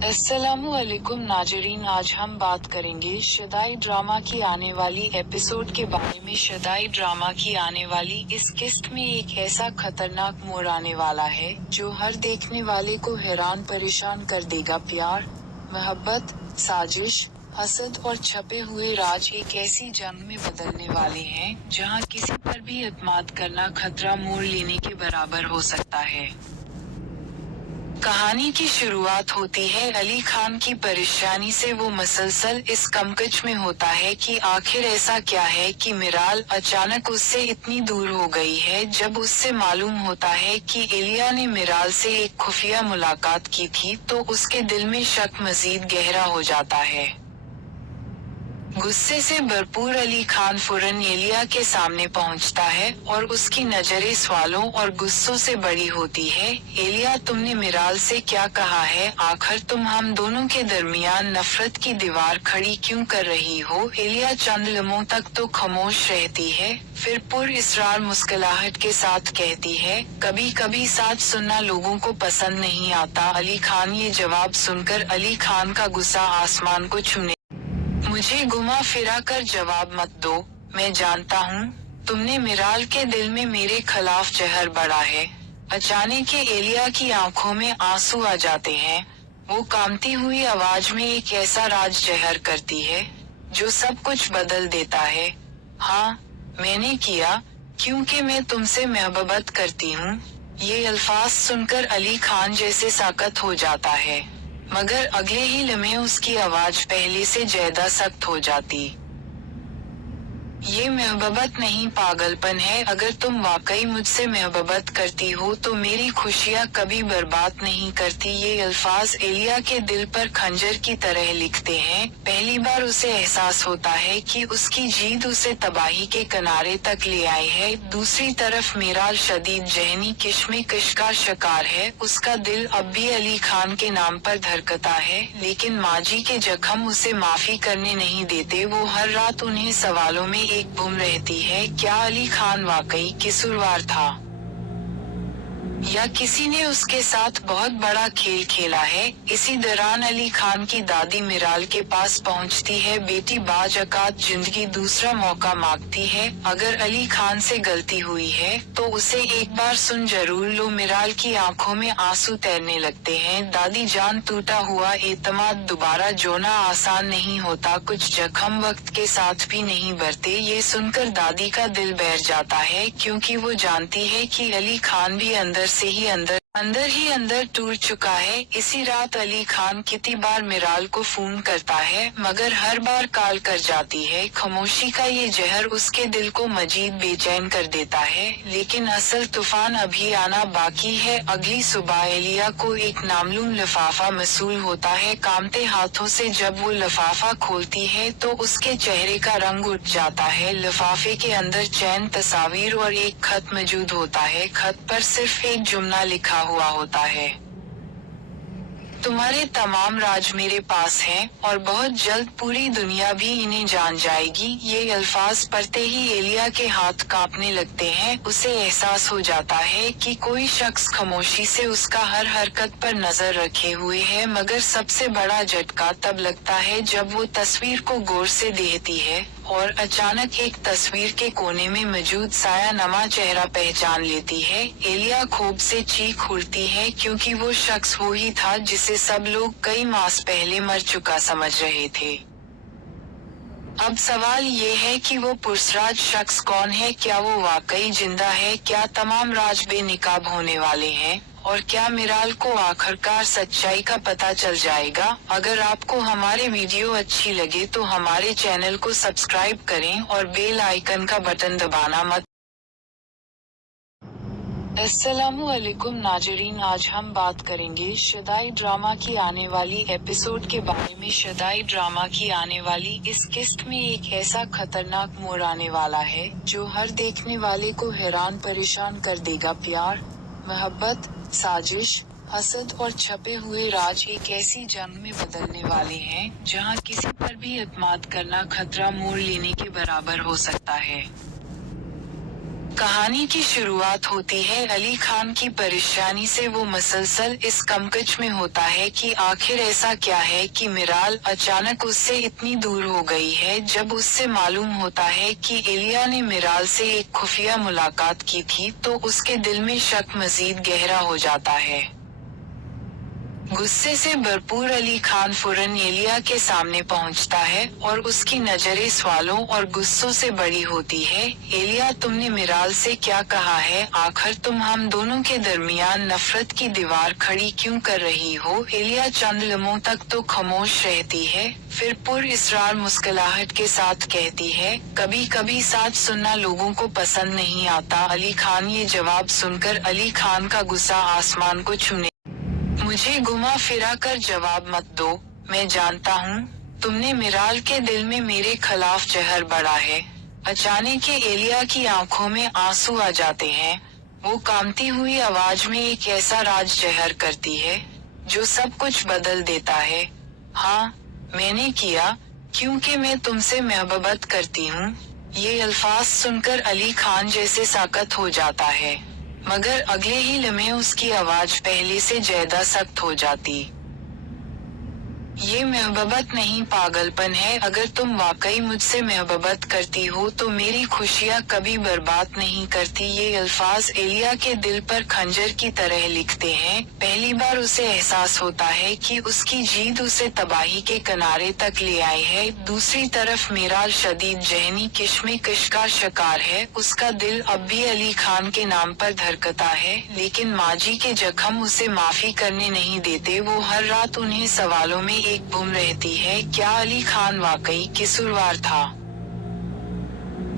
अस्सलामुअलैकुम नाजरीन, आज हम बात करेंगे शदाई ड्रामा की आने वाली एपिसोड के बारे में। शदाई ड्रामा की आने वाली इस किस्त में एक ऐसा खतरनाक मोड़ आने वाला है जो हर देखने वाले को हैरान परेशान कर देगा। प्यार, मोहब्बत, साजिश, हसद और छपे हुए राज एक ऐसी जंग में बदलने वाले हैं जहां किसी पर भी एतमाद करना खतरा मोड़ लेने के बराबर हो सकता है। कहानी की शुरुआत होती है अली खान की परेशानी से। वो मसलसल इस कमकच में होता है कि आखिर ऐसा क्या है कि मिराल अचानक उससे इतनी दूर हो गई है। जब उससे मालूम होता है कि एलिया ने मिराल से एक खुफिया मुलाकात की थी तो उसके दिल में शक मजीद गहरा हो जाता है। गुस्से से भरपूर अली खान फौरन एलिया के सामने पहुंचता है और उसकी नजरें सवालों और गुस्सों से बड़ी होती है। एलिया, तुमने मिराल से क्या कहा है? आखिर तुम हम दोनों के दरमियान नफरत की दीवार खड़ी क्यों कर रही हो? एलिया चंद लम्हों तक तो खामोश रहती है, फिर पुरइसरार मुस्कुराहट के साथ कहती है, कभी कभी साथ सुनना लोगों को पसंद नहीं आता। अली खान ये जवाब सुनकर अली खान का गुस्सा आसमान को छूने। मुझे घुमा फिरा कर जवाब मत दो, मैं जानता हूँ तुमने मिराल के दिल में मेरे खिलाफ जहर बढ़ा है। अचानक एलिया की आंखों में आंसू आ जाते हैं। वो कांपती हुई आवाज में एक ऐसा राज जहर करती है जो सब कुछ बदल देता है। हाँ, मैंने किया, क्योंकि मैं तुमसे मोहब्बत करती हूँ। ये अल्फाज सुनकर अली खान जैसे साकत हो जाता है, मगर अगले ही लम्हे उसकी आवाज पहले से ज्यादा सख्त हो जाती। ये मोहब्बत नहीं, पागलपन है। अगर तुम वाकई मुझसे मोहब्बत करती हो तो मेरी खुशियाँ कभी बर्बाद नहीं करती। ये अल्फाज एलिया के दिल पर खंजर की तरह लिखते हैं। पहली बार उसे एहसास होता है कि उसकी जीत उसे तबाही के किनारे तक ले आई है। दूसरी तरफ मिराल शदीद जहनी किश्मकश का शिकार है। उसका दिल अब भी अली खान के नाम पर धड़कता है, लेकिन माजी के जख्म उसे माफी करने नहीं देते। वो हर रात उन्हें सवालों में एक गुम रहती है, क्या अली खान वाकई कसूरवार था या किसी ने उसके साथ बहुत बड़ा खेल खेला है? इसी दौरान अली खान की दादी मिराल के पास पहुंचती है। बेटी, बाज औकात जिंदगी दूसरा मौका मांगती है। अगर अली खान से गलती हुई है तो उसे एक बार सुन जरूर लो। मिराल की आंखों में आंसू तैरने लगते हैं। दादी जान, टूटा हुआ एतमाद दोबारा जोड़ना आसान नहीं होता। कुछ जख्म वक्त के साथ भी नहीं भरते। ये सुनकर दादी का दिल बैठ जाता है, क्योंकि वो जानती है कि अली खान भी अंदर से ही अंदर टूट चुका है। इसी रात अली खान कितनी बार मिराल को फोन करता है, मगर हर बार कॉल कर जाती है। खामोशी का ये जहर उसके दिल को मजीद बेचैन कर देता है, लेकिन असल तूफान अभी आना बाकी है। अगली सुबह एलिया को एक नामालूम लिफाफा मसूल होता है। कांपते हाथों से जब वो लिफाफा खोलती है तो उसके चेहरे का रंग उठ जाता है। लिफाफे के अंदर चंद तस्वीर और एक खत मौजूद होता है। खत पर सिर्फ एक जुमला लिखा हुआ होता है, तुम्हारे तमाम राज मेरे पास हैं और बहुत जल्द पूरी दुनिया भी इन्हें जान जाएगी। ये अल्फाज पढ़ते ही एलिया के हाथ कांपने लगते हैं। उसे एहसास हो जाता है कि कोई शख्स खामोशी से उसका हर हरकत पर नजर रखे हुए है। मगर सबसे बड़ा झटका तब लगता है जब वो तस्वीर को गौर से देखती है और अचानक एक तस्वीर के कोने में मौजूद साया नमा चेहरा पहचान लेती है। एलिया खूब से चीख उठती है, क्योंकि वो शख्स वो ही था जिसे सब लोग कई मास पहले मर चुका समझ रहे थे। अब सवाल ये है कि वो पुरस्राज शख्स कौन है? क्या वो वाकई जिंदा है? क्या तमाम राज बेनकाब होने वाले हैं? और क्या मिराल को आखिरकार सच्चाई का पता चल जाएगा? अगर आपको हमारे वीडियो अच्छी लगे तो हमारे चैनल को सब्सक्राइब करें और बेल आइकन का बटन दबाना मत। अस्सलामुअलैकुम नाजरीन, आज हम बात करेंगे शदाई ड्रामा की आने वाली एपिसोड के बारे में। शदाई ड्रामा की आने वाली इस किस्त में एक ऐसा खतरनाक मोड़ आने वाला है जो हर देखने वाले को हैरान परेशान कर देगा। प्यार, मोहब्बत, साजिश, हसद और छपे हुए राज एक ऐसी जंग में बदलने वाले हैं जहां किसी पर भी एतमाद करना खतरा मोड़ लेने के बराबर हो सकता है। कहानी की शुरुआत होती है अली खान की परेशानी से। वो मसलसल इस कमकच में होता है कि आखिर ऐसा क्या है कि मिराल अचानक उससे इतनी दूर हो गई है। जब उससे मालूम होता है कि एलिया ने मिराल से एक खुफिया मुलाकात की थी तो उसके दिल में शक मजीद गहरा हो जाता है। गुस्से से भरपूर अली खान फौरन एलिया के सामने पहुंचता है और उसकी नजरें सवालों और गुस्सों से बड़ी होती है। एलिया, तुमने मिराल से क्या कहा है? आखिर तुम हम दोनों के दरमियान नफरत की दीवार खड़ी क्यों कर रही हो? एलिया चंद लम्हों तक तो खामोश रहती है, फिर पुरइसरार मुस्कुराहट के साथ कहती है, कभी कभी सच सुनना लोगों को पसंद नहीं आता। अली खान ये जवाब सुनकर अली खान का गुस्सा आसमान को छूने। मुझे घुमा फिरा कर जवाब मत दो, मैं जानता हूँ तुमने मिराल के दिल में मेरे खिलाफ जहर बढ़ा है। अचानक एलिया की आंखों में आंसू आ जाते हैं। वो कांपती हुई आवाज में एक ऐसा राज जहर करती है जो सब कुछ बदल देता है। हाँ, मैंने किया, क्योंकि मैं तुमसे मोहब्बत करती हूँ। ये अल्फाज सुनकर अली खान जैसे साकत हो जाता है, मगर अगले ही लम्हे उसकी आवाज पहले से ज्यादा सख्त हो जाती। ये मोहब्बत नहीं, पागलपन है। अगर तुम वाकई मुझसे मोहब्बत करती हो तो मेरी खुशियाँ कभी बर्बाद नहीं करती। ये अल्फाज एलिया के दिल पर खंजर की तरह लिखते हैं। पहली बार उसे एहसास होता है कि उसकी जीत उसे तबाही के किनारे तक ले आई है। दूसरी तरफ मिराल शदीद जहनी किश्मकश का शिकार है। उसका दिल अब भी अली खान के नाम पर धड़कता है, लेकिन माजी के जख्म उसे माफी करने नहीं देते। वो हर रात उन्हें सवालों में एक गुम रहती है, क्या अली खान वाकई कसूरवार था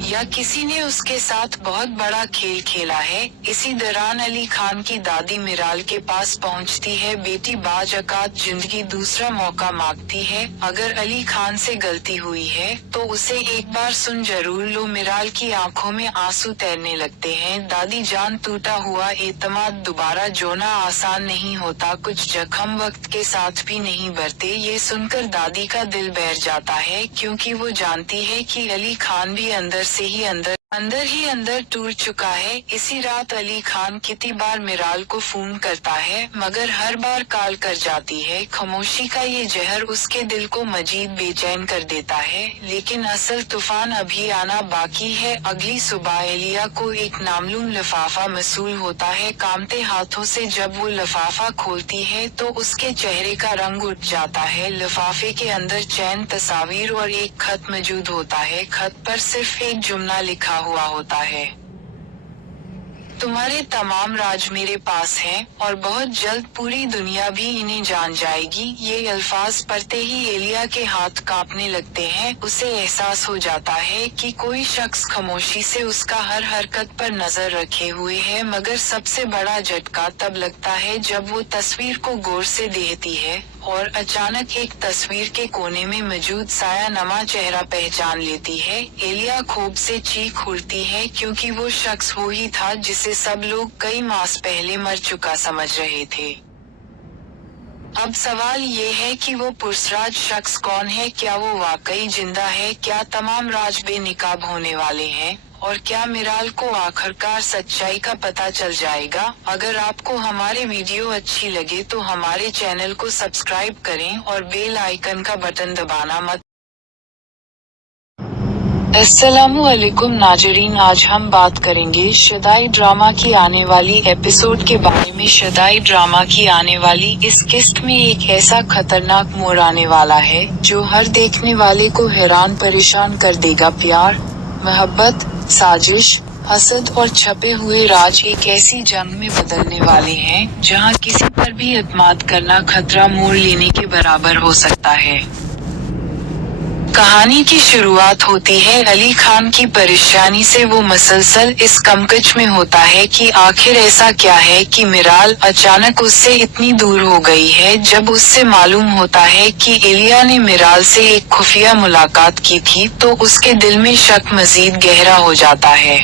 या किसी ने उसके साथ बहुत बड़ा खेल खेला है? इसी दौरान अली खान की दादी मिराल के पास पहुंचती है। बेटी, बाज औकात जिंदगी दूसरा मौका मांगती है। अगर अली खान से गलती हुई है तो उसे एक बार सुन जरूर लो। मिराल की आंखों में आंसू तैरने लगते हैं। दादी जान, टूटा हुआ एतमाद दोबारा जोड़ना आसान नहीं होता। कुछ जख्म वक्त के साथ भी नहीं भरते। ये सुनकर दादी का दिल बैठ जाता है, क्योंकि वो जानती है कि अली खान भी अंदर से ही अंदर टूट चुका है। इसी रात अली खान कितनी बार मिराल को फोन करता है, मगर हर बार कॉल कर जाती है। खामोशी का ये जहर उसके दिल को मजीद बेचैन कर देता है, लेकिन असल तूफान अभी आना बाकी है। अगली सुबह एलिया को एक नामालूम लिफाफा मसूल होता है। कांपते हाथों से जब वो लिफाफा खोलती है तो उसके चेहरे का रंग उठ जाता है। लिफाफे के अंदर चैन तस्वीर और एक खत मौजूद होता है। खत पर सिर्फ एक जुमला लिखा हुआ होता है, तुम्हारे तमाम राज मेरे पास हैं और बहुत जल्द पूरी दुनिया भी इन्हें जान जाएगी। ये अल्फाज पढ़ते ही एलिया के हाथ कांपने लगते हैं। उसे एहसास हो जाता है कि कोई शख्स खामोशी से उसका हर हरकत पर नजर रखे हुए है। मगर सबसे बड़ा झटका तब लगता है जब वो तस्वीर को गौर से देखती है और अचानक एक तस्वीर के कोने में मौजूद साया नमा चेहरा पहचान लेती है। एलिया खूब से चीख उठती है, क्योंकि वो शख्स वो ही था जिसे सब लोग कई मास पहले मर चुका समझ रहे थे। अब सवाल ये है कि वो पुरस्राज शख्स कौन है? क्या वो वाकई जिंदा है? क्या तमाम राज बेनकाब होने वाले हैं? और क्या मिराल को आखिरकार सच्चाई का पता चल जाएगा? अगर आपको हमारे वीडियो अच्छी लगे तो हमारे चैनल को सब्सक्राइब करें और बेल आइकन का बटन दबाना मत। अस्सलामुअलैकुम नाजरीन, आज हम बात करेंगे शदाई ड्रामा की आने वाली एपिसोड के बारे में। शदाई ड्रामा की आने वाली इस किस्त में एक ऐसा खतरनाक मोड़ आने वाला है जो हर देखने वाले को हैरान परेशान कर देगा। प्यार, मोहब्बत, साजिश, हसद और छपे हुए राज एक ऐसी जंग में बदलने वाले हैं जहां किसी पर भी एतमाद करना खतरा मोड़ लेने के बराबर हो सकता है। कहानी की शुरुआत होती है अली खान की परेशानी से। वो मसलसल इस कमकच में होता है कि आखिर ऐसा क्या है कि मिराल अचानक उससे इतनी दूर हो गई है। जब उससे मालूम होता है कि एलिया ने मिराल से एक खुफिया मुलाकात की थी तो उसके दिल में शक मजीद गहरा हो जाता है।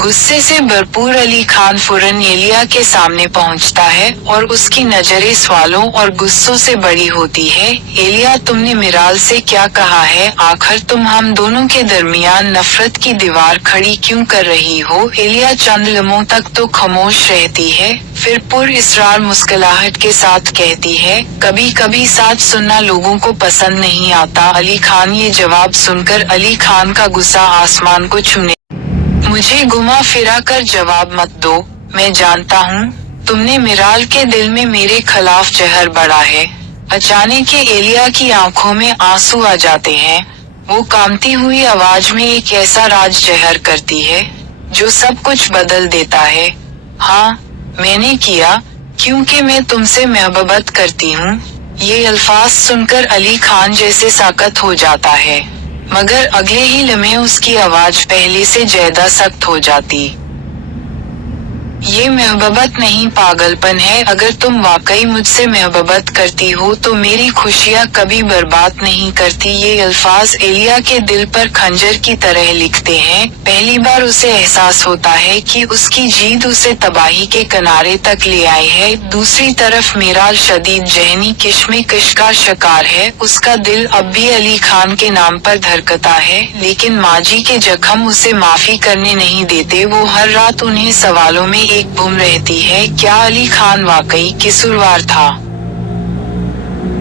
गुस्से से भरपूर अली खान फौरन एलिया के सामने पहुंचता है और उसकी नजरें सवालों और गुस्सों से बड़ी होती है। एलिया, तुमने मिराल से क्या कहा है? आखिर तुम हम दोनों के दरमियान नफरत की दीवार खड़ी क्यों कर रही हो? एलिया चंद लम्हों तक तो खामोश रहती है, फिर पुरइसरार मुस्कुराहट के साथ कहती है, कभी कभी सच सुनना लोगों को पसंद नहीं आता। अली खान ये जवाब सुनकर अली खान का गुस्सा आसमान को छूने। मुझे घुमा फिरा कर जवाब मत दो, मैं जानता हूँ तुमने मिराल के दिल में मेरे खिलाफ जहर बढ़ा है। अचानक एलिया की आंखों में आंसू आ जाते हैं। वो कांपती हुई आवाज में एक ऐसा राज जहर करती है जो सब कुछ बदल देता है। हाँ, मैंने किया, क्योंकि मैं तुमसे मोहब्बत करती हूँ। ये अल्फाज सुनकर अली खान जैसे साकत हो जाता है, मगर अगले ही लम्हे उसकी आवाज पहले से ज्यादा सख्त हो जाती। ये मोहब्बत नहीं, पागलपन है। अगर तुम वाकई मुझसे मोहब्बत करती हो तो मेरी खुशियाँ कभी बर्बाद नहीं करती। ये अल्फाज एलिया के दिल पर खंजर की तरह लिखते हैं। पहली बार उसे एहसास होता है कि उसकी जीत उसे तबाही के किनारे तक ले आई है। दूसरी तरफ मिराल शदीद जहनी किश्मकश का शिकार है। उसका दिल अब भी अली खान के नाम पर धड़कता है, लेकिन माजी के जख्म उसे माफी करने नहीं देते। वो हर रात उन्हें सवालों में एक गुम रहती है, क्या अली खान वाकई कसूरवार था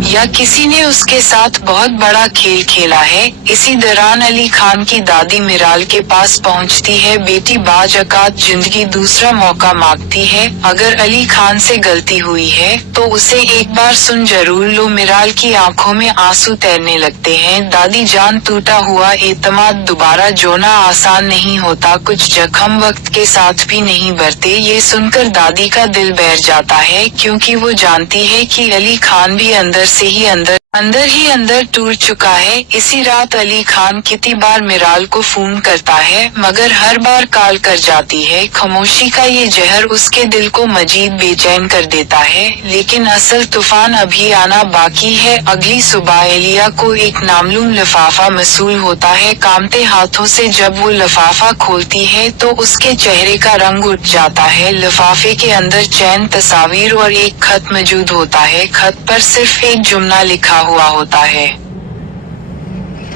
या किसी ने उसके साथ बहुत बड़ा खेल खेला है? इसी दौरान अली खान की दादी मिराल के पास पहुंचती है। बेटी, बाज औकात जिंदगी दूसरा मौका मांगती है। अगर अली खान से गलती हुई है तो उसे एक बार सुन जरूर लो। मिराल की आंखों में आंसू तैरने लगते हैं। दादी जान, टूटा हुआ एतमाद दोबारा जोड़ना आसान नहीं होता, कुछ जख्म वक्त के साथ भी नहीं भरते। ये सुनकर दादी का दिल बैठ जाता है, क्योंकि वो जानती है कि अली खान भी अंदर से ही अंदर टूट चुका है। इसी रात अली खान कितनी बार मिराल को फोन करता है, मगर हर बार कॉल कर जाती है। खामोशी का ये जहर उसके दिल को मजीद बेचैन कर देता है, लेकिन असल तूफान अभी आना बाकी है। अगली सुबह एलिया को एक नामालूम लिफाफा मसूल होता है। कांपते हाथों से जब वो लिफाफा खोलती है तो उसके चेहरे का रंग उठ जाता है। लिफाफे के अंदर चंद तस्वीर और एक खत मौजूद होता है। खत पर सिर्फ एक जुमला लिखा हुआ होता है,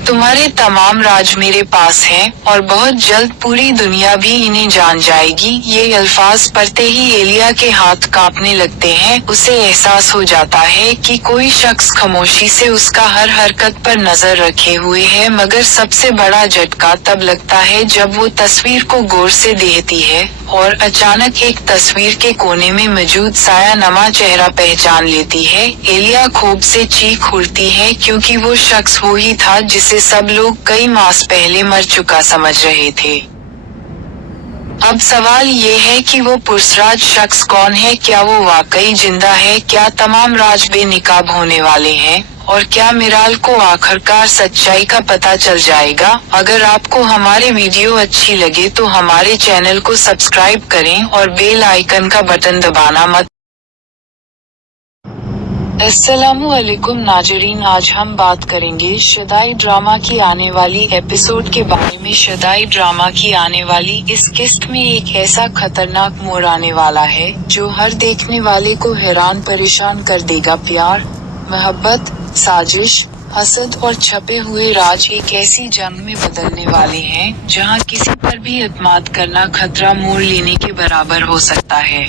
तुम्हारे तमाम राज मेरे पास हैं और बहुत जल्द पूरी दुनिया भी इन्हें जान जाएगी। ये अल्फाज पढ़ते ही एलिया के हाथ कांपने लगते हैं। उसे एहसास हो जाता है कि कोई शख्स खामोशी से उसका हर हरकत पर नजर रखे हुए है, मगर सबसे बड़ा झटका तब लगता है जब वो तस्वीर को गौर से देखती है और अचानक एक तस्वीर के कोने में मौजूद साया नमा चेहरा पहचान लेती है। एलिया खूब से चीख उठती है, क्योंकि वो शख्स वो ही था जिसे सब लोग कई मास पहले मर चुका समझ रहे थे। अब सवाल ये है कि वो पुरस्राज शख्स कौन है? क्या वो वाकई जिंदा है? क्या तमाम राज बेनकाब होने वाले हैं? और क्या मिराल को आखिरकार सच्चाई का पता चल जाएगा? अगर आपको हमारे वीडियो अच्छी लगे तो हमारे चैनल को सब्सक्राइब करें और बेल आइकन का बटन दबाना मत। अस्सलामुअलैकुम नाजरीन, आज हम बात करेंगे शदाई ड्रामा की आने वाली एपिसोड के बारे में। शदाई ड्रामा की आने वाली इस किस्त में एक ऐसा खतरनाक मोड़ आने वाला है जो हर देखने वाले को हैरान परेशान कर देगा। प्यार, मोहब्बत, साजिश, हसद और छपे हुए राज एक ऐसी जंग में बदलने वाले हैं जहां किसी पर भी एतमाद करना खतरा मोड़ लेने के बराबर हो सकता है।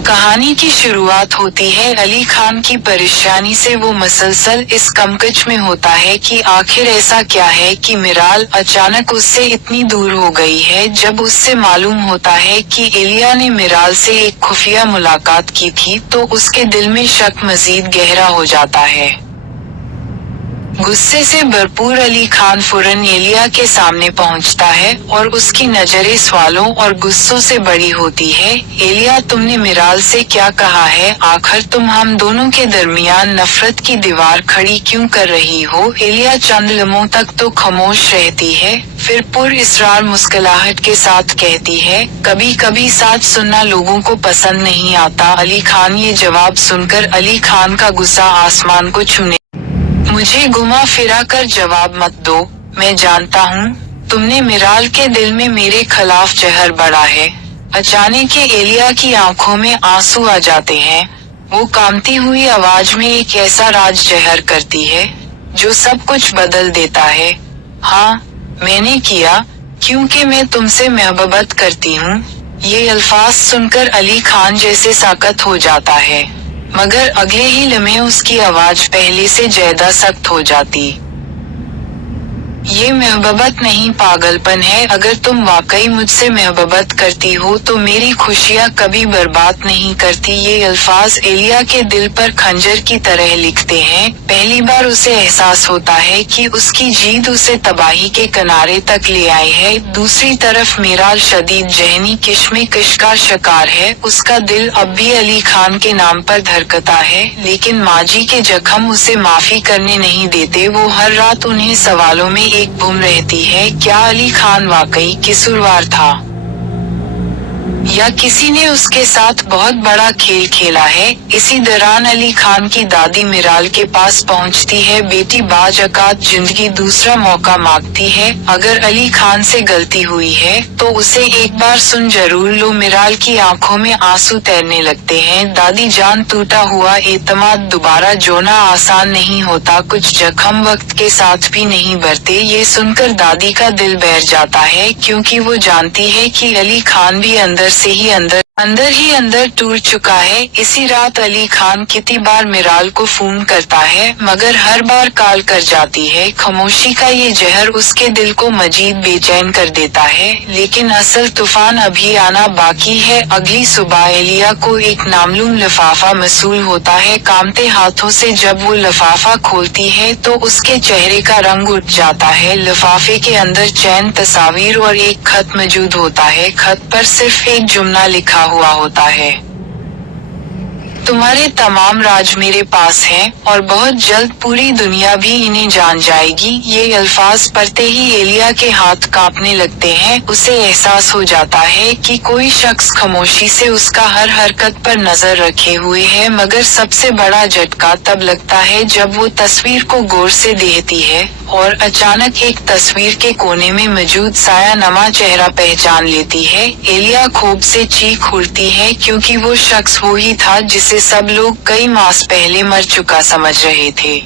कहानी की शुरुआत होती है अली खान की परेशानी से। वो मसलसल इस कमकच में होता है कि आखिर ऐसा क्या है कि मिराल अचानक उससे इतनी दूर हो गई है। जब उससे मालूम होता है कि एलिया ने मिराल से एक खुफिया मुलाकात की थी तो उसके दिल में शक मजीद गहरा हो जाता है। गुस्से से भरपूर अली खान फौरन एलिया के सामने पहुंचता है और उसकी नजरें सवालों और गुस्सों से बड़ी होती है। एलिया, तुमने मिराल से क्या कहा है? आखिर तुम हम दोनों के दरमियान नफरत की दीवार खड़ी क्यों कर रही हो? एलिया चंद लम्हों तक तो खामोश रहती है, फिर पुरइसरार मुस्कुराहट के साथ कहती है, कभी कभी सच सुनना लोगों को पसंद नहीं आता। अली खान ये जवाब सुनकर अली खान का गुस्सा आसमान को छूने। मुझे घुमा फिरा कर जवाब मत दो, मैं जानता हूँ तुमने मिराल के दिल में मेरे खिलाफ जहर बढ़ा है। अचानक एलिया की आंखों में आंसू आ जाते हैं। वो कांपती हुई आवाज में एक ऐसा राज जहर करती है जो सब कुछ बदल देता है। हाँ, मैंने किया, क्योंकि मैं तुमसे मोहब्बत करती हूँ। ये अल्फाज सुनकर अली खान जैसे साकत हो जाता है, मगर अगले ही लम्हे उसकी आवाज पहले से ज्यादा सख्त हो जाती। ये मोहब्बत नहीं, पागलपन है। अगर तुम वाकई मुझसे मोहब्बत करती हो तो मेरी खुशियाँ कभी बर्बाद नहीं करती। ये अल्फाज एलिया के दिल पर खंजर की तरह लिखते हैं। पहली बार उसे एहसास होता है कि उसकी जीत उसे तबाही के किनारे तक ले आई है। दूसरी तरफ मिराल शदीद जहनी किश्मकश का शिकार है। उसका दिल अब भी अली खान के नाम पर धड़कता है, लेकिन माजी के जख्म उसे माफी करने नहीं देते। वो हर रात उन्हें सवालों में एक गुम रहती है, क्या अली खान वाकई कसूरवार था या किसी ने उसके साथ बहुत बड़ा खेल खेला है। इसी दौरान अली खान की दादी मिराल के पास पहुंचती है। बेटी बाज औकात जिंदगी दूसरा मौका मांगती है। अगर अली खान से गलती हुई है तो उसे एक बार सुन जरूर लो। मिराल की आंखों में आंसू तैरने लगते हैं। दादी जान, टूटा हुआ एतमाद दोबारा जोड़ना आसान नहीं होता। कुछ जख्म वक्त के साथ भी नहीं भरते। ये सुनकर दादी का दिल बैठ जाता है, क्योंकि वो जानती है कि अली खान भी अंदर से ही अंदर टूट चुका है। इसी रात अली खान कितनी बार मिराल को फोन करता है, मगर हर बार कॉल कर जाती है। खामोशी का ये जहर उसके दिल को मजीद बेचैन कर देता है, लेकिन असल तूफान अभी आना बाकी है। अगली सुबह एलिया को एक नामालूम लिफाफा मसूल होता है। कांपते हाथों से जब वो लिफाफा खोलती है तो उसके चेहरे का रंग उठ जाता है। लिफाफे के अंदर चैन तस्वीर और एक खत मौजूद होता है। खत पर सिर्फ एक जुमला लिखा हुआ होता है, तुम्हारे तमाम राज मेरे पास हैं और बहुत जल्द पूरी दुनिया भी इन्हें जान जाएगी। ये अल्फाज पढ़ते ही एलिया के हाथ कांपने लगते हैं। उसे एहसास हो जाता है कि कोई शख्स खामोशी से उसका हर हरकत पर नजर रखे हुए है। मगर सबसे बड़ा झटका तब लगता है जब वो तस्वीर को गौर से देखती है और अचानक एक तस्वीर के कोने में मौजूद साया नमा चेहरा पहचान लेती है। एलिया खूब से चीख उठती है, क्योंकि वो शख्स वो ही था जिसे सब लोग कई मास पहले मर चुका समझ रहे थे।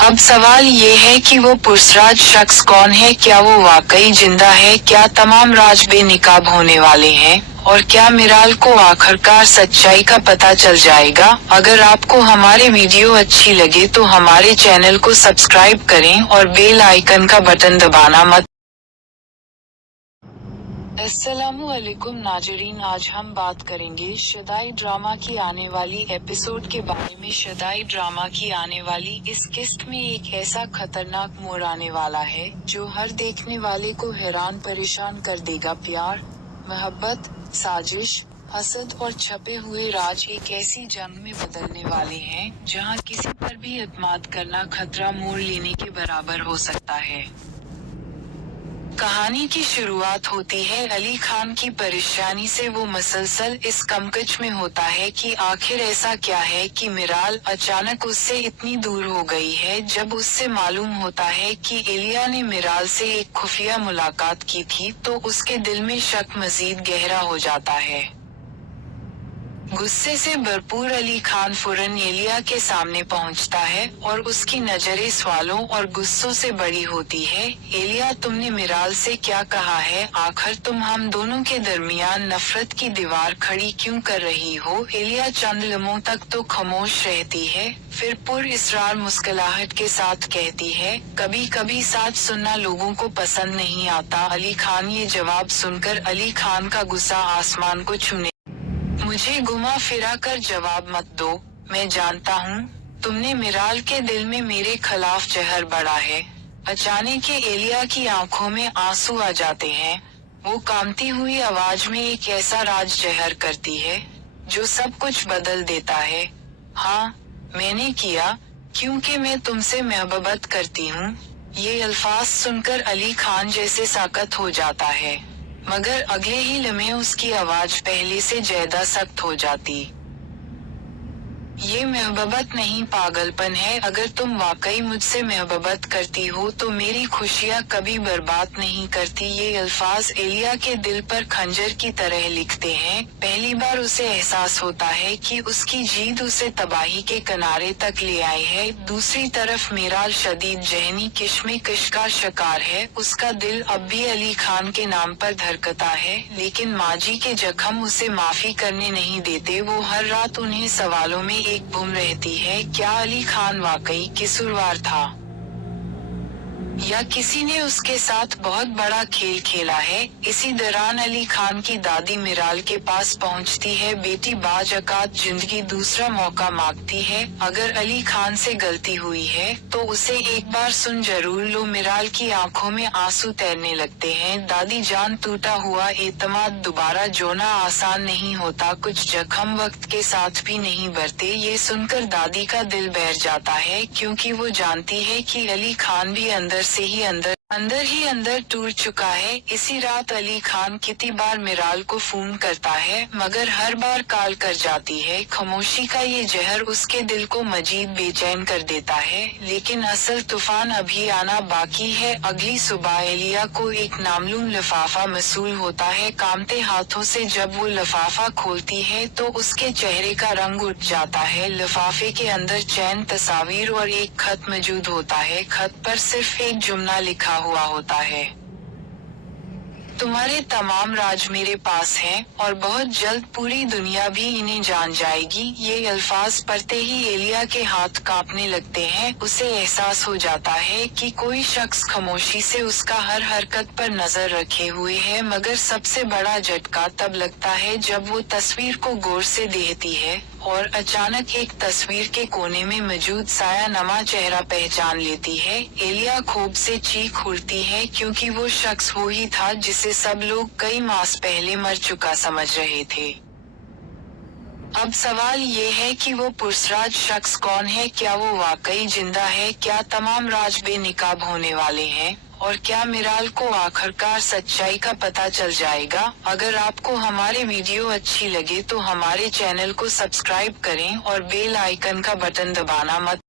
अब सवाल ये है कि वो पुरस्राज शख्स कौन है? क्या वो वाकई जिंदा है? क्या तमाम राज बेनकाब होने वाले हैं? और क्या मिराल को आखिरकार सच्चाई का पता चल जाएगा? अगर आपको हमारे वीडियो अच्छी लगे तो हमारे चैनल को सब्सक्राइब करें और बेल आइकन का बटन दबाना मत। अस्सलामु अलैकुम नाजरीन, आज हम बात करेंगे शदाई ड्रामा की आने वाली एपिसोड के बारे में। शदाई ड्रामा की आने वाली इस किस्त में एक ऐसा खतरनाक मोड़ आने वाला है जो हर देखने वाले को हैरान परेशान कर देगा। प्यार, मोहब्बत, साजिश, हसद और छपे हुए राज एक ऐसी जंग में बदलने वाले हैं जहां किसी पर भी एतमाद करना खतरा मोड़ लेने के बराबर हो सकता है। कहानी की शुरुआत होती है अली खान की परेशानी से। वो मसलसल इस कमकच में होता है कि आखिर ऐसा क्या है कि मिराल अचानक उससे इतनी दूर हो गई है। जब उससे मालूम होता है कि एलिया ने मिराल से एक खुफिया मुलाकात की थी तो उसके दिल में शक मजीद गहरा हो जाता है। गुस्से से भरपूर अली खान फौरन एलिया के सामने पहुंचता है और उसकी नजरें सवालों और गुस्सों से बड़ी होती है। एलिया, तुमने मिराल से क्या कहा है? आखिर तुम हम दोनों के दरमियान नफरत की दीवार खड़ी क्यों कर रही हो? एलिया चंद लम्हों तक तो खामोश रहती है, फिर पुरइसरार मुस्कुराहट के साथ कहती है, कभी कभी साथ सुनना लोगों को पसंद नहीं आता। अली खान ये जवाब सुनकर अली खान का गुस्सा आसमान को छूने। मुझे घुमा फिरा कर जवाब मत दो, मैं जानता हूँ तुमने मिराल के दिल में मेरे खिलाफ जहर बढ़ा है। अचानक एलिया की आंखों में आंसू आ जाते हैं। वो कांपती हुई आवाज में एक ऐसा राज जहर करती है जो सब कुछ बदल देता है। हाँ, मैंने किया, क्योंकि मैं तुमसे मोहब्बत करती हूँ। ये अल्फाज सुनकर अली खान जैसे साकत हो जाता है, मगर अगले ही लम्हे उसकी आवाज पहले से ज्यादा सख्त हो जाती। ये मोहब्बत नहीं पागलपन है। अगर तुम वाकई मुझसे मोहब्बत करती हो तो मेरी खुशियाँ कभी बर्बाद नहीं करती। ये अल्फाज एलिया के दिल पर खंजर की तरह लिखते हैं। पहली बार उसे एहसास होता है कि उसकी जीत उसे तबाही के किनारे तक ले आई है। दूसरी तरफ मीराल शदीद जहनी किश्मकश का शिकार है। उसका दिल अब भी अली खान के नाम पर धड़कता है, लेकिन माजी के जख्म उसे माफी करने नहीं देते। वो हर रात उन्हें सवालों में एक गुम रहती है, क्या अली खान वाकई कसूरवार था या किसी ने उसके साथ बहुत बड़ा खेल खेला है। इसी दौरान अली खान की दादी मिराल के पास पहुंचती है। बेटी बाज औकात जिंदगी दूसरा मौका मांगती है। अगर अली खान से गलती हुई है तो उसे एक बार सुन जरूर लो। मिराल की आंखों में आंसू तैरने लगते हैं। दादी जान, टूटा हुआ एतमाद दोबारा जोड़ना आसान नहीं होता। कुछ जख्म वक्त के साथ भी नहीं भरते। ये सुनकर दादी का दिल बैठ जाता है, क्योंकि वो जानती है कि अली खान भी अंदर से ही अंदर टूट चुका है। इसी रात अली खान कितनी बार मिराल को फोन करता है, मगर हर बार कॉल कर जाती है। खामोशी का ये जहर उसके दिल को मजीद बेचैन कर देता है, लेकिन असल तूफान अभी आना बाकी है। अगली सुबह एलिया को एक नामालूम लिफाफा मसूल होता है। कांपते हाथों से जब वो लिफाफा खोलती है तो उसके चेहरे का रंग उठ जाता है। लिफाफे के अंदर चैन तस्वीर और एक खत मौजूद होता है। खत पर सिर्फ एक जुमला लिखा हुआ होता है, तुम्हारे तमाम राज मेरे पास हैं, और बहुत जल्द पूरी दुनिया भी इन्हें जान जाएगी। ये अल्फाज पढ़ते ही एलिया के हाथ कांपने लगते हैं। उसे एहसास हो जाता है कि कोई शख्स खामोशी से उसका हर हरकत पर नजर रखे हुए है। मगर सबसे बड़ा झटका तब लगता है जब वो तस्वीर को गौर से देखती है और अचानक एक तस्वीर के कोने में मौजूद साया नमा चेहरा पहचान लेती है। एलिया खूब से चीख उठती है, क्योंकि वो शख्स वो ही था जिसे सब लोग कई मास पहले मर चुका समझ रहे थे। अब सवाल ये है कि वो पुरसराज शख्स कौन है? क्या वो वाकई जिंदा है? क्या तमाम राज बेनकाब होने वाले हैं? और क्या मिराल को आखिरकार सच्चाई का पता चल जाएगा? अगर आपको हमारे वीडियो अच्छी लगे तो हमारे चैनल को सब्सक्राइब करें और बेल आइकन का बटन दबाना मत।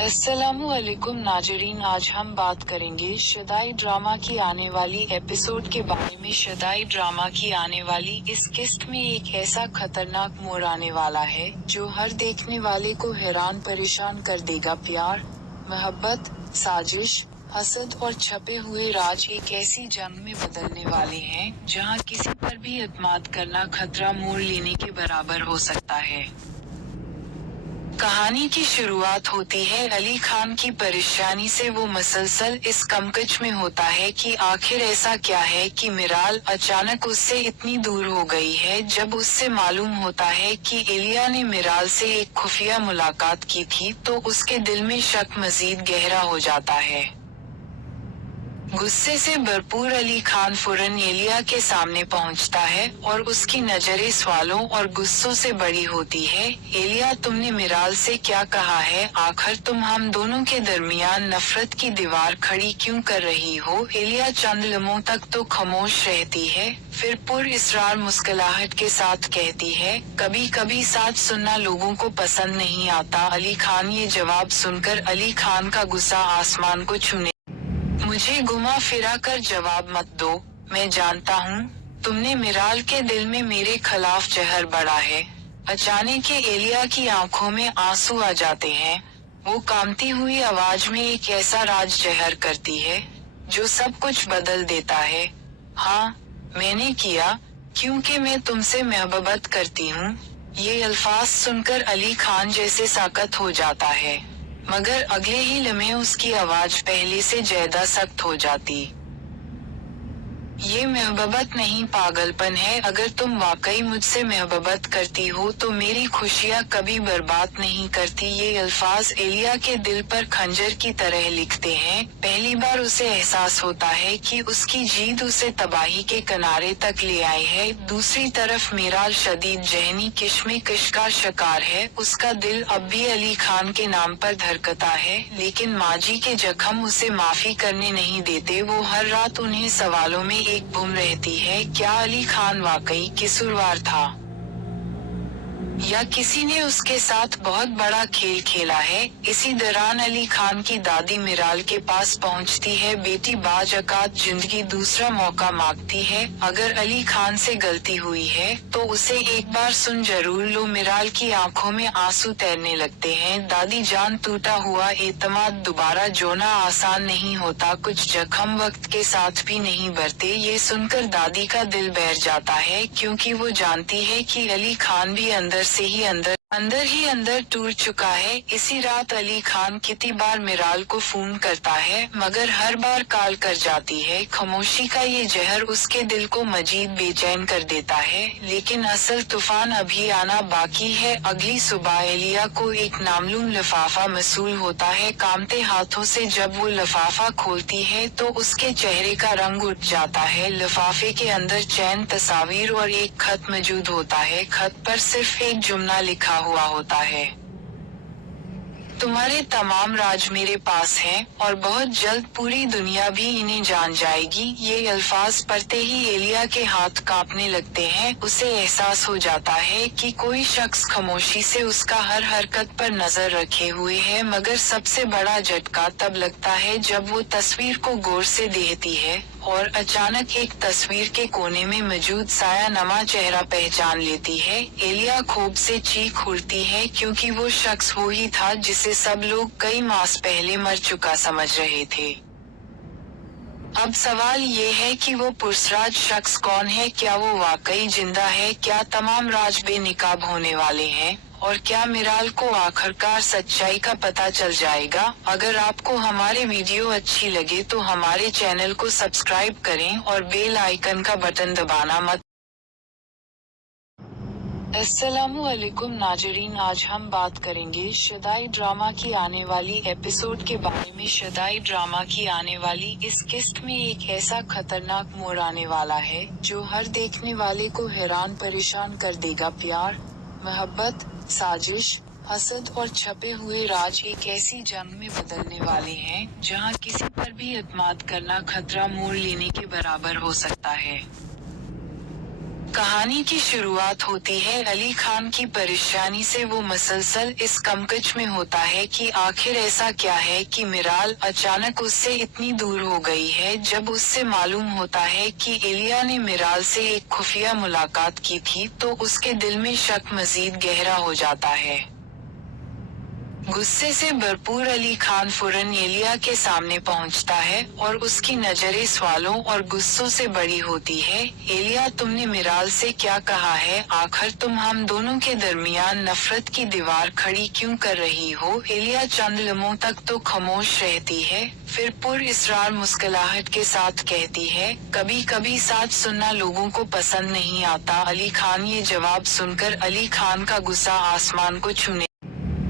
अस्सलामुअलैकुम नाजरीन, आज हम बात करेंगे शदाई ड्रामा की आने वाली एपिसोड के बारे में। शदाई ड्रामा की आने वाली इस किस्त में एक ऐसा खतरनाक मोड़ आने वाला है जो हर देखने वाले को हैरान परेशान कर देगा। प्यार, मोहब्बत, साजिश, हसद और छपे हुए राज एक ऐसी जंग में बदलने वाले हैं जहां किसी पर भी एतमाद करना खतरा मोड़ लेने के बराबर हो सकता है। कहानी की शुरुआत होती है अली खान की परेशानी से। वो मसलसल इस कमकच में होता है कि आखिर ऐसा क्या है कि मिराल अचानक उससे इतनी दूर हो गई है। जब उससे मालूम होता है कि एलिया ने मिराल से एक खुफिया मुलाकात की थी तो उसके दिल में शक मजीद गहरा हो जाता है। गुस्से से भरपूर अली खान फौरन एलिया के सामने पहुंचता है और उसकी नजरें सवालों और गुस्सों से बड़ी होती है। एलिया, तुमने मिराल से क्या कहा है? आखिर तुम हम दोनों के दरमियान नफरत की दीवार खड़ी क्यों कर रही हो? एलिया चंद लम्हों तक तो खामोश रहती है, फिर पुर इसरार मुस्कुराहट के साथ कहती है, कभी कभी साथ सुनना लोगों को पसंद नहीं आता। अली खान ये जवाब सुनकर अली खान का गुस्सा आसमान को छूने। मुझे घुमा फिरा कर जवाब मत दो, मैं जानता हूँ तुमने मिराल के दिल में मेरे खिलाफ जहर बढ़ा है। अचानक एलिया की आंखों में आंसू आ जाते हैं। वो कांपती हुई आवाज में एक ऐसा राज जहर करती है जो सब कुछ बदल देता है। हाँ, मैंने किया, क्योंकि मैं तुमसे मोहब्बत करती हूँ। ये अल्फाज सुनकर अली खान जैसे साकत हो जाता है, मगर अगले ही लम्हे उसकी आवाज पहले से ज्यादा सख्त हो जाती। ये मोहब्बत नहीं पागलपन है। अगर तुम वाकई मुझसे मोहब्बत करती हो तो मेरी खुशियाँ कभी बर्बाद नहीं करती। ये अल्फाज एलिया के दिल पर खंजर की तरह लिखते हैं। पहली बार उसे एहसास होता है कि उसकी जीत उसे तबाही के किनारे तक ले आई है। दूसरी तरफ मिराल शदीद जहनी किश्मकश का शिकार है। उसका दिल अब भी अली खान के नाम पर धड़कता है, लेकिन माजी के जख्म उसे माफी करने नहीं देते। वो हर रात उन्हें सवालों में एक गुम रहती है, क्या अली खान वाकई कसूरवार था या किसी ने उसके साथ बहुत बड़ा खेल खेला है। इसी दौरान अली खान की दादी मिराल के पास पहुंचती है। बेटी बाज औकात जिंदगी दूसरा मौका मांगती है। अगर अली खान से गलती हुई है तो उसे एक बार सुन जरूर लो। मिराल की आंखों में आंसू तैरने लगते हैं। दादी जान, टूटा हुआ एतमाद दोबारा जोड़ना आसान नहीं होता, कुछ जख्म वक्त के साथ भी नहीं भरते। ये सुनकर दादी का दिल बैठ जाता है, क्योंकि वो जानती है कि अली खान भी अंदर से ही अंदर ही अंदर टूट चुका है। इसी रात अली खान कितनी बार मिराल को फोन करता है, मगर हर बार कॉल कर जाती है। खामोशी का ये जहर उसके दिल को मजीद बेचैन कर देता है। लेकिन असल तूफान अभी आना बाकी है। अगली सुबह एलिया को एक नामालूम लिफाफा मसूल होता है। कांपते हाथों से जब वो लिफाफा खोलती है तो उसके चेहरे का रंग उठ जाता है। लिफाफे के अंदर चैन तस्वीर और एक खत मौजूद होता है। खत पर सिर्फ एक जुमला लिखा हुआ होता है, तुम्हारे तमाम राज मेरे पास हैं और बहुत जल्द पूरी दुनिया भी इन्हें जान जाएगी। ये अल्फाज पढ़ते ही एलिया के हाथ कांपने लगते हैं। उसे एहसास हो जाता है कि कोई शख्स खामोशी से उसका हर हरकत पर नजर रखे हुए है। मगर सबसे बड़ा झटका तब लगता है जब वो तस्वीर को गौर से देखती है और अचानक एक तस्वीर के कोने में मौजूद साया नमा चेहरा पहचान लेती है। एलिया खूब से चीख उठती है, क्योंकि वो शख्स वो ही था जिसे सब लोग कई मास पहले मर चुका समझ रहे थे। अब सवाल ये है कि वो पुरसराज शख्स कौन है? क्या वो वाकई जिंदा है? क्या तमाम राज बेनकाब होने वाले हैं? और क्या मिराल को आखिरकार सच्चाई का पता चल जाएगा? अगर आपको हमारे वीडियो अच्छी लगे तो हमारे चैनल को सब्सक्राइब करें और बेल आइकन का बटन दबाना मत। अस्सलामु अलैकुम नाजरीन, आज हम बात करेंगे शदाई ड्रामा की आने वाली एपिसोड के बारे में। शदाई ड्रामा की आने वाली इस किस्त में एक ऐसा खतरनाक मोड़ आने वाला है जो हर देखने वाले को हैरान परेशान कर देगा। प्यार, मोहब्बत, साजिश, हसद और छपे हुए राज एक ऐसी जंग में बदलने वाले हैं जहां किसी पर भी एतमाद करना खतरा मोड़ लेने के बराबर हो सकता है। कहानी की शुरुआत होती है अली खान की परेशानी से। वो मसलसल इस कमकच में होता है कि आखिर ऐसा क्या है कि मिराल अचानक उससे इतनी दूर हो गई है। जब उससे मालूम होता है कि एलिया ने मिराल से एक खुफिया मुलाकात की थी तो उसके दिल में शक मजीद गहरा हो जाता है। गुस्से से भरपूर अली खान फौरन एलिया के सामने पहुंचता है और उसकी नजरें सवालों और गुस्सों से बड़ी होती है। एलिया, तुमने मिराल से क्या कहा है? आखिर तुम हम दोनों के दरमियान नफरत की दीवार खड़ी क्यों कर रही हो? एलिया चंद लम्हों तक तो खामोश रहती है, फिर पुरइसरार मुस्कुराहट के साथ कहती है, कभी कभी साथ सुनना लोगों को पसंद नहीं आता। अली खान ये जवाब सुनकर अली खान का गुस्सा आसमान को छूने।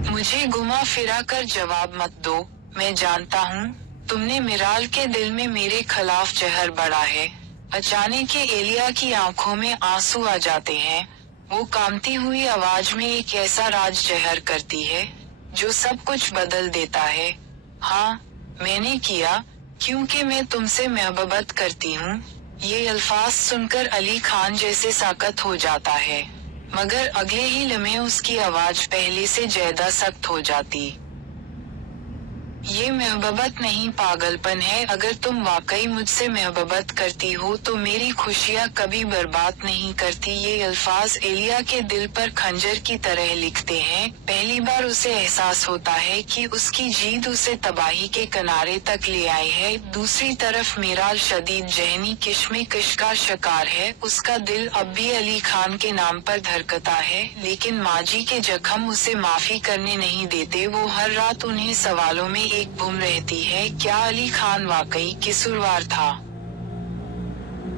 मुझे घुमा फिरा कर जवाब मत दो, मैं जानता हूँ तुमने मिराल के दिल में मेरे खिलाफ जहर बढ़ा है। अचानक एलिया की आंखों में आंसू आ जाते हैं। वो कांपती हुई आवाज में एक ऐसा राज जहर करती है जो सब कुछ बदल देता है। हाँ, मैंने किया, क्योंकि मैं तुमसे मोहब्बत करती हूँ। ये अल्फाज सुनकर अली खान जैसे साकत हो जाता है, मगर अगले ही लम्हे उसकी आवाज पहले से ज्यादा सख्त हो जाती। ये मोहब्बत नहीं, पागलपन है। अगर तुम वाकई मुझसे मोहब्बत करती हो तो मेरी खुशियाँ कभी बर्बाद नहीं करती। ये अल्फाज एलिया के दिल पर खंजर की तरह लिखते हैं। पहली बार उसे एहसास होता है कि उसकी जीत उसे तबाही के किनारे तक ले आई है। दूसरी तरफ मिराल शदीद जहनी किश्मकश का शिकार है। उसका दिल अब भी अली खान के नाम पर धड़कता है, लेकिन माजी के जख्म उसे माफी करने नहीं देते। वो हर रात उन्हें सवालों में एक गुम रहती है, क्या अली खान वाकई कसूरवार था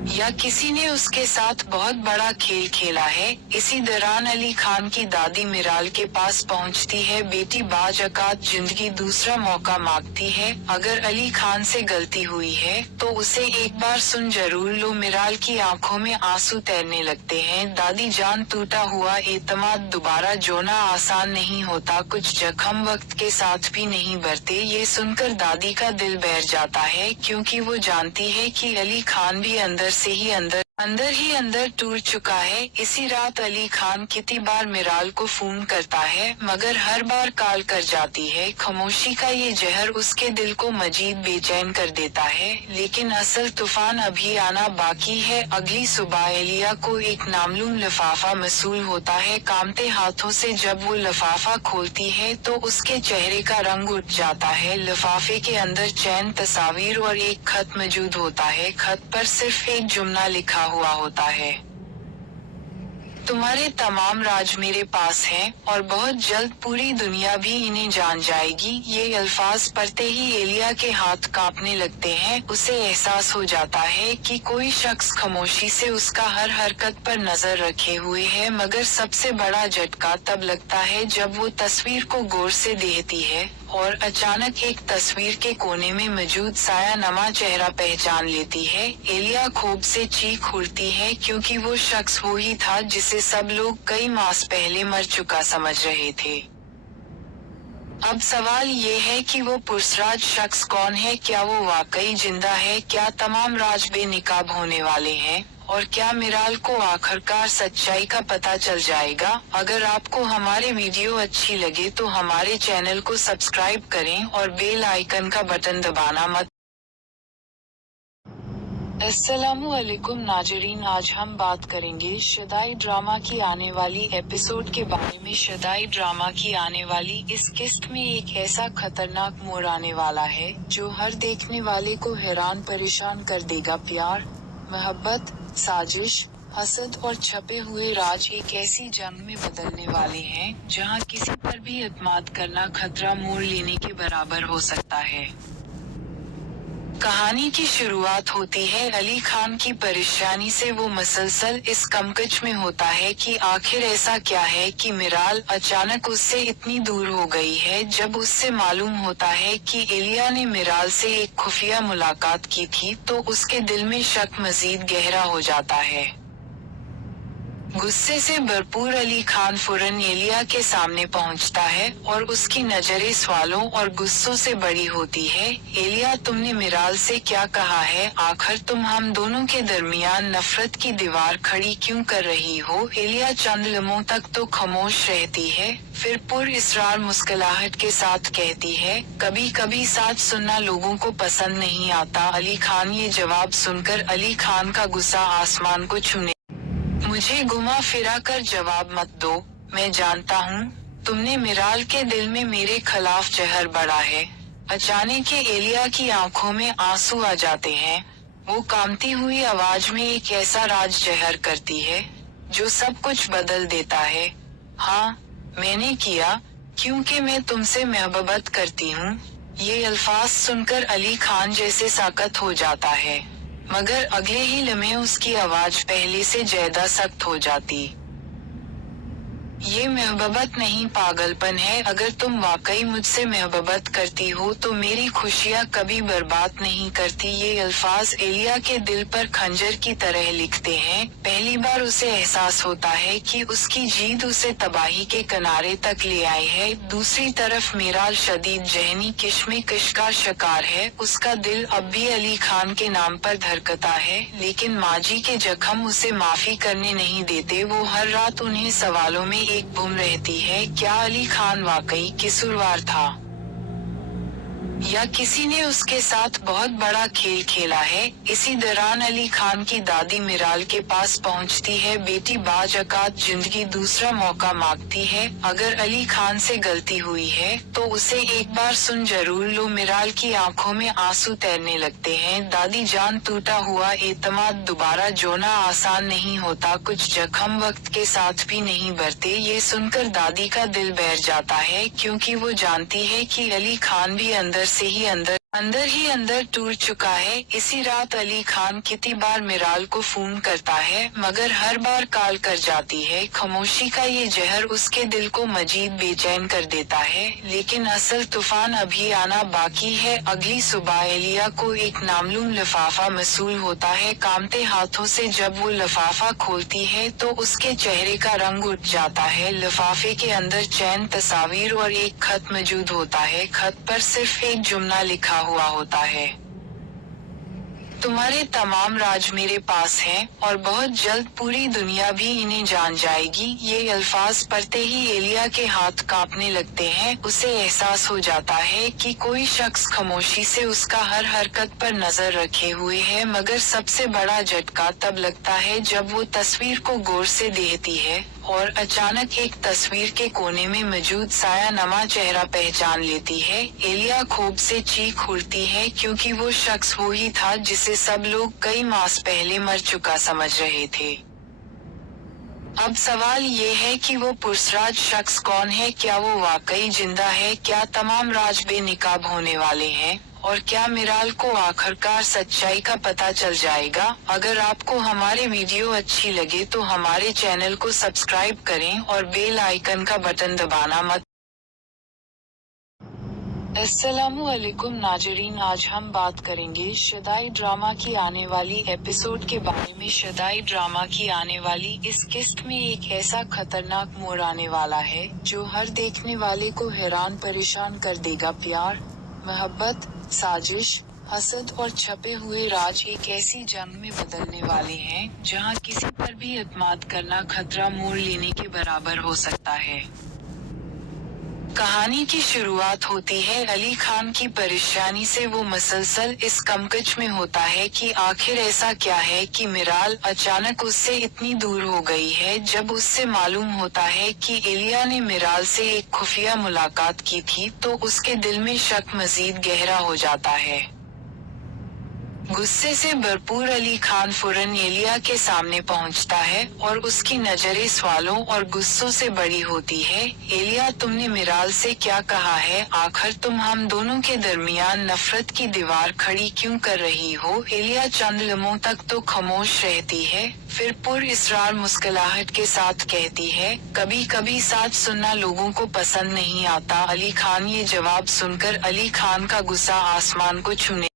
या किसी ने उसके साथ बहुत बड़ा खेल खेला है? इसी दौरान अली खान की दादी मिराल के पास पहुंचती है। बेटी बाज औकात जिंदगी दूसरा मौका मांगती है। अगर अली खान से गलती हुई है तो उसे एक बार सुन जरूर लो। मिराल की आंखों में आंसू तैरने लगते हैं। दादी जान, टूटा हुआ एतमाद दोबारा जोड़ना आसान नहीं होता, कुछ जख्म वक्त के साथ भी नहीं भरते। ये सुनकर दादी का दिल बैठ जाता है, क्योंकि वो जानती है कि अली खान भी अंदर से ही अंदर अंदर ही अंदर टूट चुका है। इसी रात अली खान कितनी बार मिराल को फोन करता है, मगर हर बार कॉल कर जाती है। खामोशी का ये जहर उसके दिल को मजीद बेचैन कर देता है, लेकिन असल तूफान अभी आना बाकी है। अगली सुबह एलिया को एक नामालूम लिफाफा मसूल होता है। कांपते हाथों से जब वो लिफाफा खोलती है तो उसके चेहरे का रंग उठ जाता है। लिफाफे के अंदर चैन तस्वीर और एक खत मौजूद होता है। खत पर सिर्फ एक जुमला लिखा हुआ होता है, तुम्हारे तमाम राज मेरे पास हैं, और बहुत जल्द पूरी दुनिया भी इन्हें जान जाएगी। ये अल्फाज पढ़ते ही एलिया के हाथ कांपने लगते हैं। उसे एहसास हो जाता है कि कोई शख्स खामोशी से उसका हर हरकत पर नजर रखे हुए है। मगर सबसे बड़ा झटका तब लगता है जब वो तस्वीर को गौर से देखती है और अचानक एक तस्वीर के कोने में मौजूद साया नमा चेहरा पहचान लेती है। एलिया खूब से चीख उठती है, क्योंकि वो शख्स वो ही था जिसे सब लोग कई मास पहले मर चुका समझ रहे थे। अब सवाल ये है कि वो पुरसराज शख्स कौन है? क्या वो वाकई जिंदा है? क्या तमाम राज बेनकाब होने वाले हैं? और क्या मिराल को आखिरकार सच्चाई का पता चल जाएगा? अगर आपको हमारे वीडियो अच्छी लगे तो हमारे चैनल को सब्सक्राइब करें और बेल आइकन का बटन दबाना मत। अस्सलामुअलैकुम नाजरीन, आज हम बात करेंगे शदाई ड्रामा की आने वाली एपिसोड के बारे में। शदाई ड्रामा की आने वाली इस किस्त में एक ऐसा खतरनाक मोड़ आने वाला है जो हर देखने वाले को हैरान परेशान कर देगा। प्यार, मोहब्बत, साजिश, हसद और छपे हुए राज एक ऐसी जंग में बदलने वाले हैं जहां किसी पर भी एतमाद करना खतरा मोड़ लेने के बराबर हो सकता है। कहानी की शुरुआत होती है अली खान की परेशानी से। वो मसलसल इस कमकच में होता है कि आखिर ऐसा क्या है कि मिराल अचानक उससे इतनी दूर हो गई है। जब उससे मालूम होता है कि एलिया ने मिराल से एक खुफिया मुलाकात की थी तो उसके दिल में शक मजीद गहरा हो जाता है। गुस्से से भरपूर अली खान फौरन एलिया के सामने पहुंचता है और उसकी नजरें सवालों और गुस्सों से बड़ी होती है। एलिया, तुमने मिराल से क्या कहा है? आखिर तुम हम दोनों के दरमियान नफरत की दीवार खड़ी क्यों कर रही हो? एलिया चंद लम्हों तक तो खामोश रहती है, फिर पुर इसरार मुस्कुराहट के साथ कहती है, कभी कभी साथ सुनना लोगों को पसंद नहीं आता। अली खान ये जवाब सुनकर अली खान का गुस्सा आसमान को छूने। मुझे घुमा फिरा कर जवाब मत दो, मैं जानता हूँ तुमने मिराल के दिल में मेरे खिलाफ जहर बढ़ा है। अचानक एलिया की आंखों में आंसू आ जाते हैं। वो कांपती हुई आवाज में एक ऐसा राज जहर करती है जो सब कुछ बदल देता है। हाँ, मैंने किया, क्योंकि मैं तुमसे मोहब्बत करती हूँ। ये अल्फाज सुनकर अली खान जैसे साकत हो जाता है, मगर अगले ही लम्हे उसकी आवाज पहले से ज्यादा सख्त हो जाती। ये मोहब्बत नहीं, पागलपन है। अगर तुम वाकई मुझसे मोहब्बत करती हो तो मेरी खुशियाँ कभी बर्बाद नहीं करती। ये अल्फाज एलिया के दिल पर खंजर की तरह लिखते हैं। पहली बार उसे एहसास होता है कि उसकी जीत उसे तबाही के किनारे तक ले आई है। दूसरी तरफ मिराल शदीद जहनी किश्मकश का शिकार है। उसका दिल अब भी अली खान के नाम पर धड़कता है, लेकिन माजी के जख्म उसे माफी करने नहीं देते। वो हर रात उन्हें सवालों में एक गुम रहती है, क्या अली खान वाकई कसूरवार था या किसी ने उसके साथ बहुत बड़ा खेल खेला है? इसी दौरान अली खान की दादी मिराल के पास पहुंचती है। बेटी, बाज औकात जिंदगी दूसरा मौका मांगती है। अगर अली खान से गलती हुई है तो उसे एक बार सुन जरूर लो। मिराल की आंखों में आंसू तैरने लगते हैं। दादी जान, टूटा हुआ एतमाद दोबारा जोड़ना आसान नहीं होता। कुछ जख्म वक्त के साथ भी नहीं भरते। ये सुनकर दादी का दिल बैठ जाता है, क्योंकि वो जानती है कि अली खान भी अंदर से ही अंदर ही अंदर टूट चुका है। इसी रात अली खान कितनी बार मिराल को फोन करता है, मगर हर बार कॉल कर जाती है। खामोशी का ये जहर उसके दिल को मजीद बेचैन कर देता है, लेकिन असल तूफान अभी आना बाकी है। अगली सुबह एलिया को एक नामालूम लिफाफा मसूल होता है। कांपते हाथों से जब वो लिफाफा खोलती है तो उसके चेहरे का रंग उठ जाता है। लिफाफे के अंदर चैन तस्वीर और एक खत मौजूद होता है। खत पर सिर्फ एक जुमला लिखा हुआ होता है, तुम्हारे तमाम राज मेरे पास हैं, और बहुत जल्द पूरी दुनिया भी इन्हें जान जाएगी। ये अल्फाज पढ़ते ही एलिया के हाथ कांपने लगते हैं। उसे एहसास हो जाता है कि कोई शख्स खामोशी से उसका हर हरकत पर नजर रखे हुए है, मगर सबसे बड़ा झटका तब लगता है जब वो तस्वीर को गौर से देखती है और अचानक एक तस्वीर के कोने में मौजूद साया नमा चेहरा पहचान लेती है। एलिया खूब से चीख उठती है क्योंकि वो शख्स वो ही था जिसे सब लोग कई मास पहले मर चुका समझ रहे थे। अब सवाल ये है कि वो पुरस्राज शख्स कौन है? क्या वो वाकई जिंदा है? क्या तमाम राज बेनकाब होने वाले हैं? और क्या मिराल को आखिरकार सच्चाई का पता चल जाएगा? अगर आपको हमारे वीडियो अच्छी लगे तो हमारे चैनल को सब्सक्राइब करें और बेल आइकन का बटन दबाना मत। अस्सलामु अलैकुम नाजरीन, आज हम बात करेंगे शदाई ड्रामा की आने वाली एपिसोड के बारे में। शदाई ड्रामा की आने वाली इस किस्त में एक ऐसा खतरनाक मोड़ आने वाला है जो हर देखने वाले को हैरान परेशान कर देगा। प्यार, मोहब्बत, साजिश, हसद और छपे हुए राज एक ऐसी जंग में बदलने वाले हैं जहां किसी पर भी एतमाद करना खतरा मोड़ लेने के बराबर हो सकता है। कहानी की शुरुआत होती है अली खान की परेशानी से। वो मसलसल इस कमकच में होता है कि आखिर ऐसा क्या है कि मिराल अचानक उससे इतनी दूर हो गई है। जब उससे मालूम होता है कि एलिया ने मिराल से एक खुफिया मुलाकात की थी तो उसके दिल में शक मजीद गहरा हो जाता है। गुस्से से भरपूर अली खान फौरन एलिया के सामने पहुंचता है और उसकी नजरें सवालों और गुस्सों से बड़ी होती है। एलिया, तुमने मिराल से क्या कहा है? आखिर तुम हम दोनों के दरमियान नफरत की दीवार खड़ी क्यों कर रही हो? एलिया चंद लम्हों तक तो खामोश रहती है, फिर पुरइसरार मुस्कुराहट के साथ कहती है, कभी कभी साथ सुनना लोगों को पसंद नहीं आता। अली खान ये जवाब सुनकर अली खान का गुस्सा आसमान को छूने।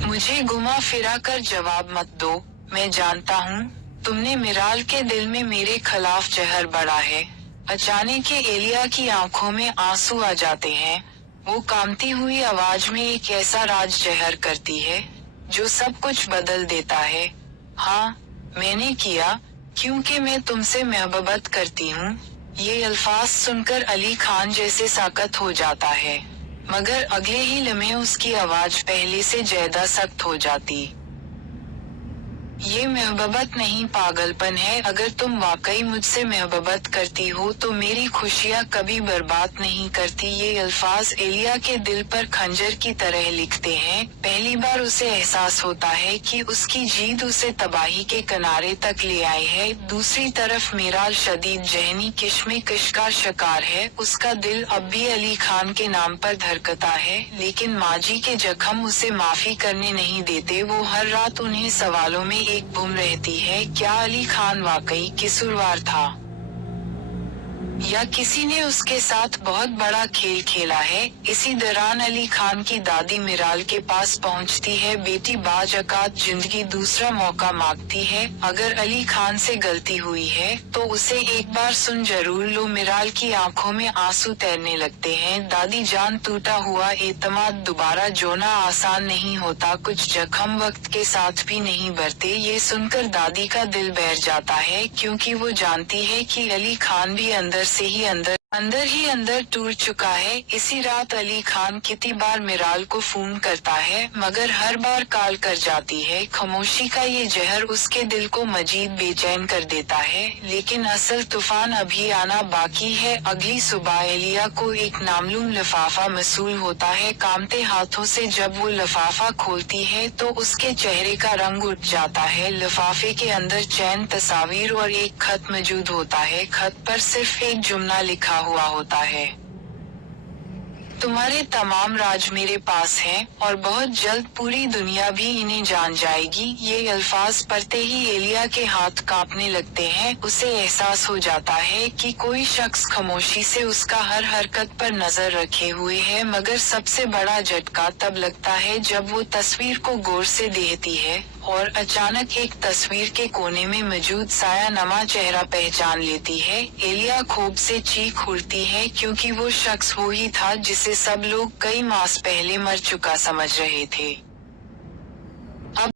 मुझे घुमा फिरा कर जवाब मत दो, मैं जानता हूँ तुमने मिराल के दिल में मेरे खिलाफ जहर बढ़ा है। अचानक एलिया की आंखों में आंसू आ जाते हैं। वो कांपती हुई आवाज में एक ऐसा राज जहर करती है जो सब कुछ बदल देता है। हाँ, मैंने किया, क्योंकि मैं तुमसे मोहब्बत करती हूँ। ये अल्फाज सुनकर अली खान जैसे साकत हो जाता है, मगर अगले ही लम्हे उसकी आवाज पहले से ज्यादा सख्त हो जाती। ये मोहब्बत नहीं, पागलपन है। अगर तुम वाकई मुझसे मोहब्बत करती हो तो मेरी खुशियाँ कभी बर्बाद नहीं करती। ये अल्फाज एलिया के दिल पर खंजर की तरह लिखते हैं। पहली बार उसे एहसास होता है कि उसकी जीत उसे तबाही के किनारे तक ले आई है। दूसरी तरफ मिराल शदीद जहनी किश्मकश का शिकार है। उसका दिल अब भी अली खान के नाम पर धड़कता है, लेकिन माजी के जख्म उसे माफी करने नहीं देते। वो हर रात उन्हें सवालों में एक गुम रहती है, क्या अली खान वाकई कसूरवार था या किसी ने उसके साथ बहुत बड़ा खेल खेला है? इसी दौरान अली खान की दादी मिराल के पास पहुंचती है। बेटी, बाज औकात जिंदगी दूसरा मौका मांगती है। अगर अली खान से गलती हुई है तो उसे एक बार सुन जरूर लो। मिराल की आंखों में आंसू तैरने लगते हैं। दादी जान, टूटा हुआ एतमाद दोबारा जोड़ना आसान नहीं होता। कुछ जख्म वक्त के साथ भी नहीं भरते। ये सुनकर दादी का दिल बैठ जाता है, क्योंकि वो जानती है कि अली खान भी अंदर से ही अंदर टूट चुका है। इसी रात अली खान कितनी बार मिराल को फोन करता है, मगर हर बार कॉल कर जाती है। खामोशी का ये जहर उसके दिल को मजीद बेचैन कर देता है, लेकिन असल तूफान अभी आना बाकी है। अगली सुबह एलिया को एक नामालूम लिफाफा मसूल होता है। कांपते हाथों से जब वो लिफाफा खोलती है तो उसके चेहरे का रंग उठ जाता है। लिफाफे के अंदर चैन तस्वीर और एक खत मौजूद होता है। खत पर सिर्फ एक जुमला लिखा हुआ होता है, तुम्हारे तमाम राज मेरे पास हैं, और बहुत जल्द पूरी दुनिया भी इन्हें जान जाएगी। ये अल्फाज पढ़ते ही एलिया के हाथ कांपने लगते हैं। उसे एहसास हो जाता है कि कोई शख्स खामोशी से उसका हर हरकत पर नजर रखे हुए है, मगर सबसे बड़ा झटका तब लगता है जब वो तस्वीर को गौर से देखती है और अचानक एक तस्वीर के कोने में मौजूद साया नमा चेहरा पहचान लेती है। एलिया खूब से चीख उठती है क्योंकि वो शख्स वो ही था जिसे सब लोग कई मास पहले मर चुका समझ रहे थे।